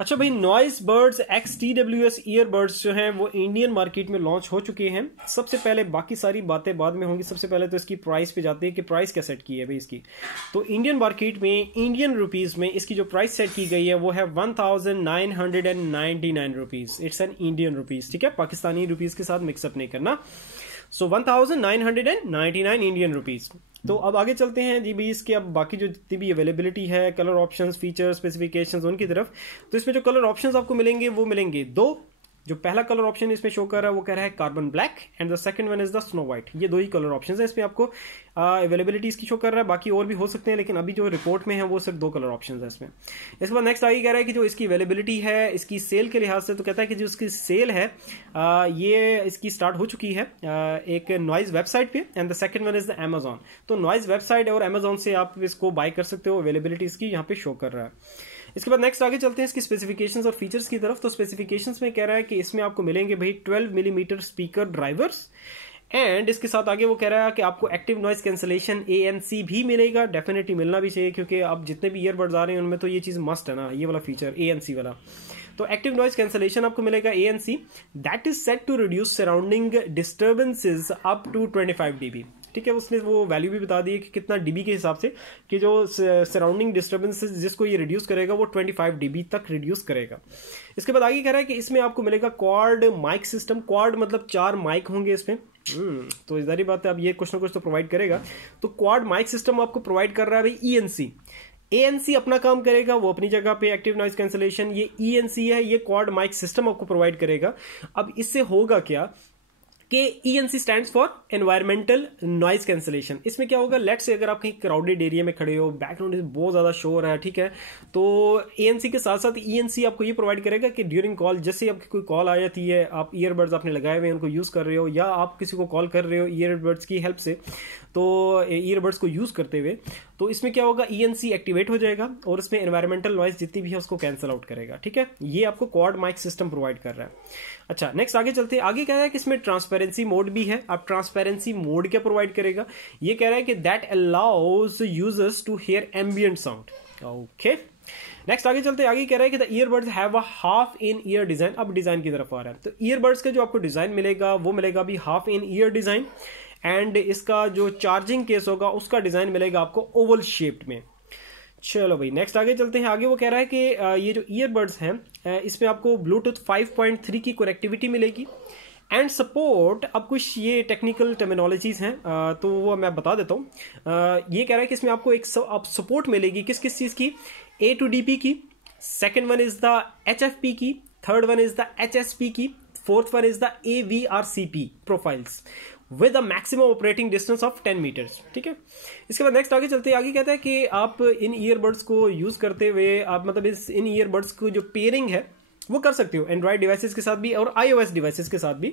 अच्छा भाई, noise birds XTWS earbuds जो हैं वो इंडियन मार्केट में लॉन्च हो चुके हैं। सबसे पहले बाकी सारी बातें बाद में होंगी, सबसे पहले तो इसकी प्राइस पे जाते हैं कि प्राइस क्या सेट की है भाई इसकी। तो इंडियन मार्केट में इंडियन रुपीज़ में इसकी जो प्राइस सेट की गई है वो है 1999 rupees. It's an Indian rupees, ठीक है, पाकिस्तानी रुपीज़ के साथ मिक्सअप नहीं करना। सो 1999 इंडियन रुपीज़। तो अब आगे चलते हैं जी भाई, इसके अब बाकी जो जितनी भी अवेलेबिलिटी है, कलर ऑप्शंस, फीचर्स, स्पेसिफिकेशंस, उनकी तरफ। तो इसमें जो कलर ऑप्शंस आपको मिलेंगे वो मिलेंगे दो। जो पहला कलर ऑप्शन इसमें शो कर रहा है वो कह रहा है carbon black and the second one is the snow white. ये दो ही कलर ऑप्शंस है इसमें आपको अवेलेबिलिटी इसकी शो कर रहा है। बाकी और भी हो सकते हैं, लेकिन अभी जो रिपोर्ट में है वो सिर्फ दो कलर ऑप्शंस है इसमें। इसके बाद नेक्स्ट आगे कह रहा है कि जो इसकी अवेलेबिलिटी है इसकी सेल के लिहाज से, तो कहता है कि जो इसकी सेल है ये इसकी स्टार्ट हो चुकी है एक नॉइज वेबसाइट पे and the second one is the Amazon. तो नॉइज वेबसाइट और अमेजॉन से आप इसको बाय कर सकते हो, अवेलेबिलिटी इसकी यहाँ पे शो कर रहा है। इसके बाद नेक्स्ट आगे चलते हैं इसकी स्पेसिफिकेशंस और फीचर्स की तरफ। तो स्पेसिफिकेशंस में कह रहा है कि इसमें आपको मिलेंगे भाई 12 मिलीमीटर स्पीकर ड्राइवर्स एंड इसके साथ आगे वो कह रहा है कि आपको एक्टिव नॉइज कैंसलेशन ANC भी मिलेगा। डेफिनेटली मिलना भी चाहिए, क्योंकि अब जितने भी ईयरबड्स आ रहे हैं उनमें तो ये चीज मस्ट है ना, ये वाला फीचर ANC वाला। तो एक्टिव नॉइज कैंसलेशन आपको मिलेगा ANC, that is set to reduce surrounding disturbances up to 25 dB। ठीक है, उसने वो वैल्यू भी बता दी है कि कितना डीबी के हिसाब से, कि जो सराउंडिंग डिस्टर्बेंसेस जिसको ये रिड्यूस करेगा वो 25 dB तक रिड्यूस करेगा। इसके बाद आगे कह रहा है कि इसमें आपको मिलेगा क्वाड माइक सिस्टम। क्वाड मतलब 4 माइक होंगे इसमें। तो इधर ही बात है, अब ये कुछ ना कुछ तो प्रोवाइड करेगा। तो क्वाड माइक सिस्टम आपको प्रोवाइड कर रहा है भाई ENC। ANC अपना काम करेगा, वो अपनी जगह पे एक्टिव नॉइज कैंसलेशन, ये ENC है, ये क्वाड माइक सिस्टम आपको प्रोवाइड करेगा। अब इससे होगा क्या कि ENC stands for environmental noise cancellation. इसमें क्या होगा, लेट्स से अगर आप कहीं क्राउडेड एरिया में खड़े हो, बैकग्राउंड में बहुत ज्यादा शोर है, ठीक है, तो ANC के साथ साथ ENC आपको ये प्रोवाइड करेगा कि ड्यूरिंग कॉल, जैसे आपकी कोई कॉल आ जाती है, आप ईयरबड्स आपने लगाए हुए हैं, उनको यूज कर रहे हो, या आप किसी को कॉल कर रहे हो ईयरबड्स की हेल्प से, तो ईयरबड्स को यूज करते हुए, तो इसमें क्या होगा, ENC एक्टिवेट हो जाएगा और इसमें एनवायरमेंटल नॉइज जितनी भी है उसको कैंसिल आउट करेगा। ठीक है, ये आपको क्वाड माइक सिस्टम प्रोवाइड कर रहा है। अच्छा, नेक्स्ट आगे चलते हैं। आगे कह रहा है कि इसमें ट्रांसपेरेंसी मोड भी है। अब ट्रांसपेरेंसी मोड क्या प्रोवाइड करेगा, ये कह रहा है कि that allows users to hear ambient sound. Okay, next आगे चलते हैं। आगे कह रहा है कि the earbuds have a half in ear design. अब डिजाइन की तरफ आ रहा है, तो ईयरबड्स का जो आपको डिजाइन मिलेगा वो मिलेगा अभी half in ear design, and इसका जो चार्जिंग केस होगा उसका डिजाइन मिलेगा आपको ओवल शेप्ड में। चलो भाई, नेक्स्ट आगे चलते हैं। आगे वो कह रहा है कि ये जो ईयरबड्स हैं इसमें आपको ब्लूटूथ 5.3 की कनेक्टिविटी मिलेगी एंड सपोर्ट। अब कुछ ये टेक्निकल टर्मिनोलॉजीज हैं तो वो मैं बता देता हूँ। ये कह रहा है कि इसमें आपको एक सपोर्ट मिलेगी किस किस चीज की, A to DP की, second one is the HFP की, third one is the HSP की, fourth one is the AVRCP profiles with a maximum operating distance of 10 meters. ठीक है, इसके बाद नेक्स्ट आगे चलते हैं। आगे कहता है कि आप इन ईयरबड्स को यूज करते हुए आप मतलब इन ईयरबड्स को जो पेयरिंग है वो कर सकते हो एंड्रॉइड डिवाइसेस के साथ भी और iOS डिवाइसेस के साथ भी।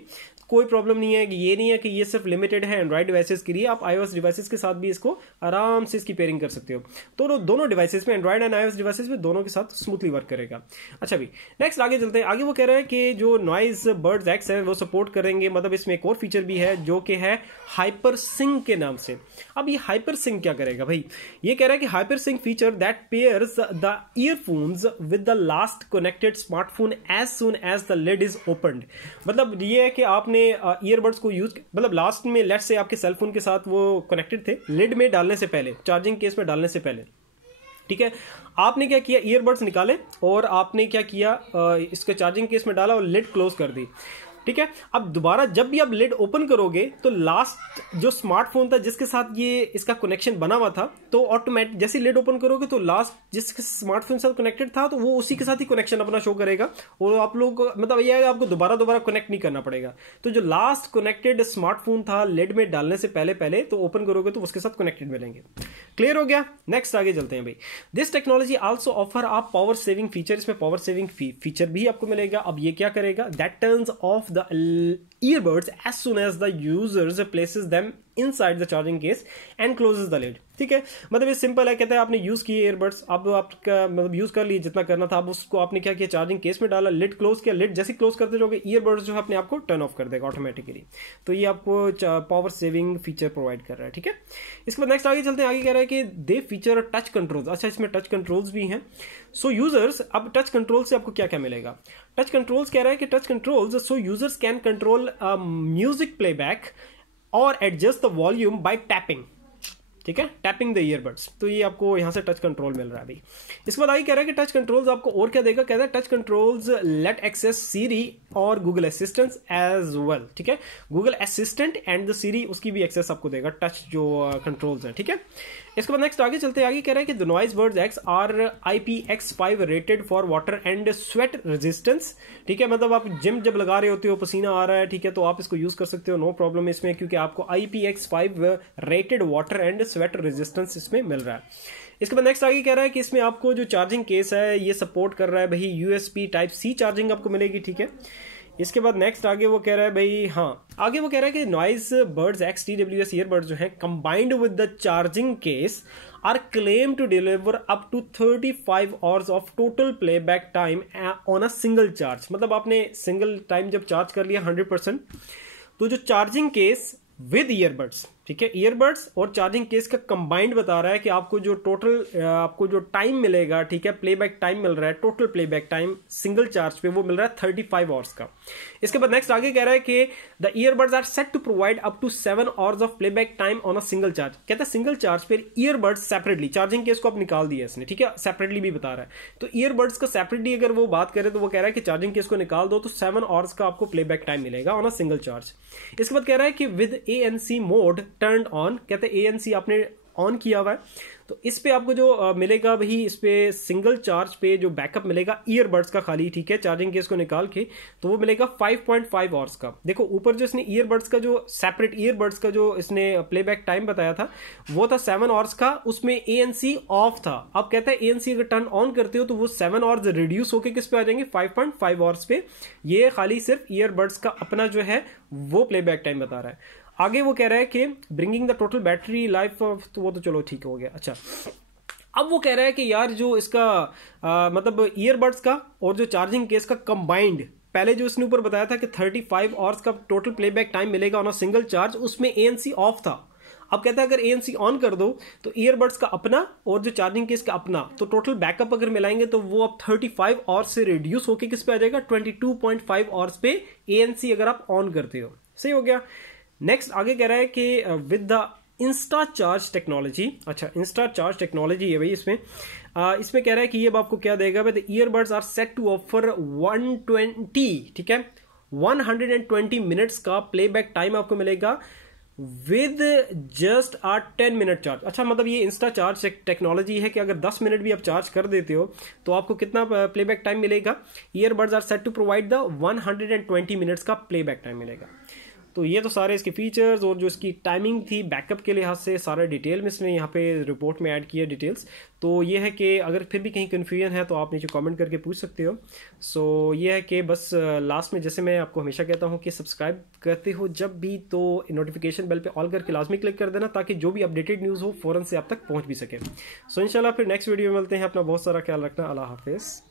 कोई प्रॉब्लम नहीं है, कि ये नहीं है कि ये सिर्फ लिमिटेड है एंड्रॉइड डिवाइसेस के लिए, आप iOS डिवाइसेस के साथ भी इसको आराम से इसकी पेयरिंग कर सकते हो। तो दोनों डिवाइसेस में, एंड्रॉइड एंड iOS डिवाइसेस में, दोनों के साथ स्मूथली वर्क करेगा। अच्छा भी, नेक्स्ट आगे चलते हैं। आगे वो कह रहा है कि जो नॉइज बर्ड्स एक्स है वो सपोर्ट करेंगे, मतलब इसमें एक और फीचर भी है जो कि है हाइपर सिंक के नाम से। अब ये हाइपर सिंक क्या करेगा भाई, ये कह रहा है कि hyper sync feature that pairs the earphones with the last connected smartphone as soon as the lid is opened. मतलब ये है कि आपने ईयरबड्स को यूज, मतलब लास्ट में लेट्स से आपके सेलफोन के साथ वो कनेक्टेड थे, लिड में डालने से पहले, चार्जिंग केस में डालने से पहले, ठीक है, आपने क्या किया, ईयरबड्स निकाले और आपने क्या किया, इसके चार्जिंग केस में डाला और लिड क्लोज कर दी। ठीक है, अब दोबारा जब भी आप लिड ओपन करोगे तो लास्ट जो स्मार्टफोन था जिसके साथ ये इसका कनेक्शन बना हुआ था, तो ऑटोमेटिक जैसे लिड ओपन करोगे तो लास्ट जिस स्मार्टफोन के साथ कनेक्टेड था तो वो उसी के साथ ही कनेक्शन अपना शो करेगा, और आप लोग मतलब ये है आपको दोबारा कनेक्ट नहीं करना पड़ेगा। तो जो लास्ट कनेक्टेड स्मार्टफोन था लिड में डालने से पहले तो ओपन करोगे तो उसके साथ कनेक्टेड मिलेंगे। क्लियर हो गया, नेक्स्ट आगे चलते हैं भाई। दिस टेक्नोलॉजी आल्सो ऑफर आप पावर सेविंग फीचर, इसमें पावर सेविंग फीचर भी आपको मिलेगा। अब ये क्या करेगा, that turns of the earbuds as soon as the user places them inside the charging case and closes the lid। ठीक है, मतलब ये सिंपल है। कहते हैं आपने यूज किए ईयरबड्स, अब आपका मतलब यूज कर लिए जितना करना था, अब उसको आपने क्या किया, चार्जिंग केस में डाला, लिड क्लोज किया, लिड जैसे क्लोज करते जाओगे ईयरबड्स जो है अपने आपको टर्न ऑफ कर देगा ऑटोमेटिकली। तो ये आपको पावर सेविंग फीचर प्रोवाइड कर रहा है, ठीक है। इसके बाद नेक्स्ट आगे चलते हैं, आगे कह रहा है कि दे फीचर टच कंट्रोल्स। अच्छा, इसमें टच कंट्रोल्स भी हैं। सो यूजर्स, अब टच कंट्रोल से आपको क्या क्या मिलेगा। टच कंट्रोल्स कह रहा है कि touch controls so users can control music playback और adjust the volume by tapping, ठीक है, टैपिंग द ईयरबड्स। तो ये आपको यहां से टच कंट्रोल मिल रहा है अभी। इसके बाद आगे कह रहा है कि टच कंट्रोल्स आपको और क्या देगा, कहता है टच कंट्रोल्स लेट एक्सेस सीरी और गूगल असिस्टेंट एज वेल, ठीक है, गूगल असिस्टेंट एंड द सीरी उसकी भी एक्सेस आपको देगा, टच जो कंट्रोल्स हैं, ठीक है। इसके बाद नेक्स्ट आगे चलते हैं, आगे कह रहा है कि the Noise Buds X are IPX5 rated for water and sweat resistance, ठीक है, मतलब आप जिम जब लगा रहे होते हो, पसीना आ रहा है, ठीक है, तो आप इसको यूज कर सकते हो, नो प्रॉब्लम इसमें, क्योंकि आपको IPX5 rated water and sweat resistance इसमें मिल रहा है। इसके बाद नेक्स्ट आगे कह रहा है कि इसमें आपको जो चार्जिंग केस है ये सपोर्ट कर रहा है भाई, USB Type-C चार्जिंग आपको मिलेगी, ठीक है। इसके बाद नेक्स्ट आगे वो कह रहा है भाई, हाँ आगे वो कह रहा है कि Noise Buds X TWS earbuds जो है combined with the charging case are claim to deliver up to 35 hours of total playback time on a single charge. मतलब आपने सिंगल टाइम जब चार्ज कर लिया 100%, तो जो चार्जिंग केस विद ईयरबड्स, ठीक है, ईयरबड्स और चार्जिंग केस का कंबाइंड बता रहा है कि आपको जो टोटल आपको जो टाइम मिलेगा, ठीक है, प्लेबैक टाइम मिल रहा है, total playback time single charge पे वो मिल रहा है 35 आवर्स का। इसके बाद नेक्स्ट आगे कह रहा है कि the earbuds are set to provide up to 7 hours of playback time on a single charge. कहता है सिंगल चार्ज पे ईयरबड्स सेपरेटली, चार्जिंग केस को आप निकाल दिया इसने, ठीक है, सेपरेटली भी बता रहा है। तो ईयरबड्स का सेपरेटली अगर वो बात करें तो वो कह रहा है कि चार्जिंग केस को निकाल दो तो 7 आवर्स का आपको प्लेबैक टाइम मिलेगा ऑन अ सिंगल चार्ज। इसके बाद कह रहा है कि with ANC mode turn on, कहते हैं ANC आपने ऑन किया हुआ है, तो इस पे आपको जो मिलेगा वही, इस पे सिंगल चार्ज पे जो बैकअप मिलेगा ईयरबड्स का खाली, ठीक है, चार्जिंग केस को निकाल के, तो वो मिलेगा 5.5 आवर्स का। देखो ऊपर जो इसने ईयरबड्स का जो सेपरेट ईयरबड्स का जो इसने प्लेबैक टाइम बताया था वो था 7 आवर्स का, उसमें ANC ऑफ था। अब कहता है ANC अगर टर्न ऑन करते हो तो वो 7 आवर्स रिड्यूस होकर किस पे आ जाएंगे, 5.5 आवर्स पे। ये खाली सिर्फ ईयरबड्स का अपना जो है वो प्लेबैक टाइम बता रहा है। आगे वो कह रहा है कि bringing the total battery life, तो वो तो चलो ठीक हो गया। अच्छा, अब वो कह रहा है कि यार जो इसका मतलब ईयरबड्स का और जो चार्जिंग केस का कंबाइंड, पहले जो इसने ऊपर बताया था कि 35 आवर्स का टोटल प्लेबैक टाइम मिलेगा ऑन अ सिंगल चार्ज, उसमें ANC ऑफ था। अब कहता है अगर ANC ऑन कर दो तो ईयरबड्स का अपना और जो चार्जिंग केस का अपना, तो टोटल बैकअप अगर मिलाएंगे तो वो अब 35 आवर्स से रिड्यूस होकर किस पे आ जाएगा, 22.5 आवर्स पे ANC अगर आप ऑन करते हो। सही हो गया। नेक्स्ट आगे कह रहा है कि with the Insta charge technology, अच्छा इंस्टा चार्ज टेक्नोलॉजी है भाई इसमें, इसमें कह रहा है कि ये आपको क्या देगा, the earbuds are set to offer 120, ठीक है, 120 मिनट्स का प्लेबैक टाइम आपको मिलेगा विद जस्ट 10 मिनट चार्ज। अच्छा, मतलब ये इंस्टा चार्ज टेक्नोलॉजी है कि अगर 10 मिनट भी आप चार्ज कर देते हो तो आपको कितना प्लेबैक टाइम मिलेगा, earbuds are set to provide the 120 minutes का प्लेबैक टाइम मिलेगा। तो ये तो सारे इसके फीचर्स और जो इसकी टाइमिंग थी बैकअप के लिहाज से सारा डिटेल में इसने यहाँ पे रिपोर्ट में ऐड किया डिटेल्स। तो ये है कि अगर फिर भी कहीं कन्फ्यूजन है तो आप नीचे कमेंट करके पूछ सकते हो। सो ये है कि बस लास्ट में जैसे मैं आपको हमेशा कहता हूँ कि सब्सक्राइब करते हो जब भी तो नोटिफिकेशन बेल पे ऑल करके लाजमी क्लिक कर देना ताकि जो भी अपडेटेड न्यूज़ हो फ़ौरन से आप तक पहुँच भी सके। सो इंशाल्लाह फिर नेक्स्ट वीडियो में मिलते हैं। अपना बहुत सारा ख्याल रखना। अल्लाह हाफिज़।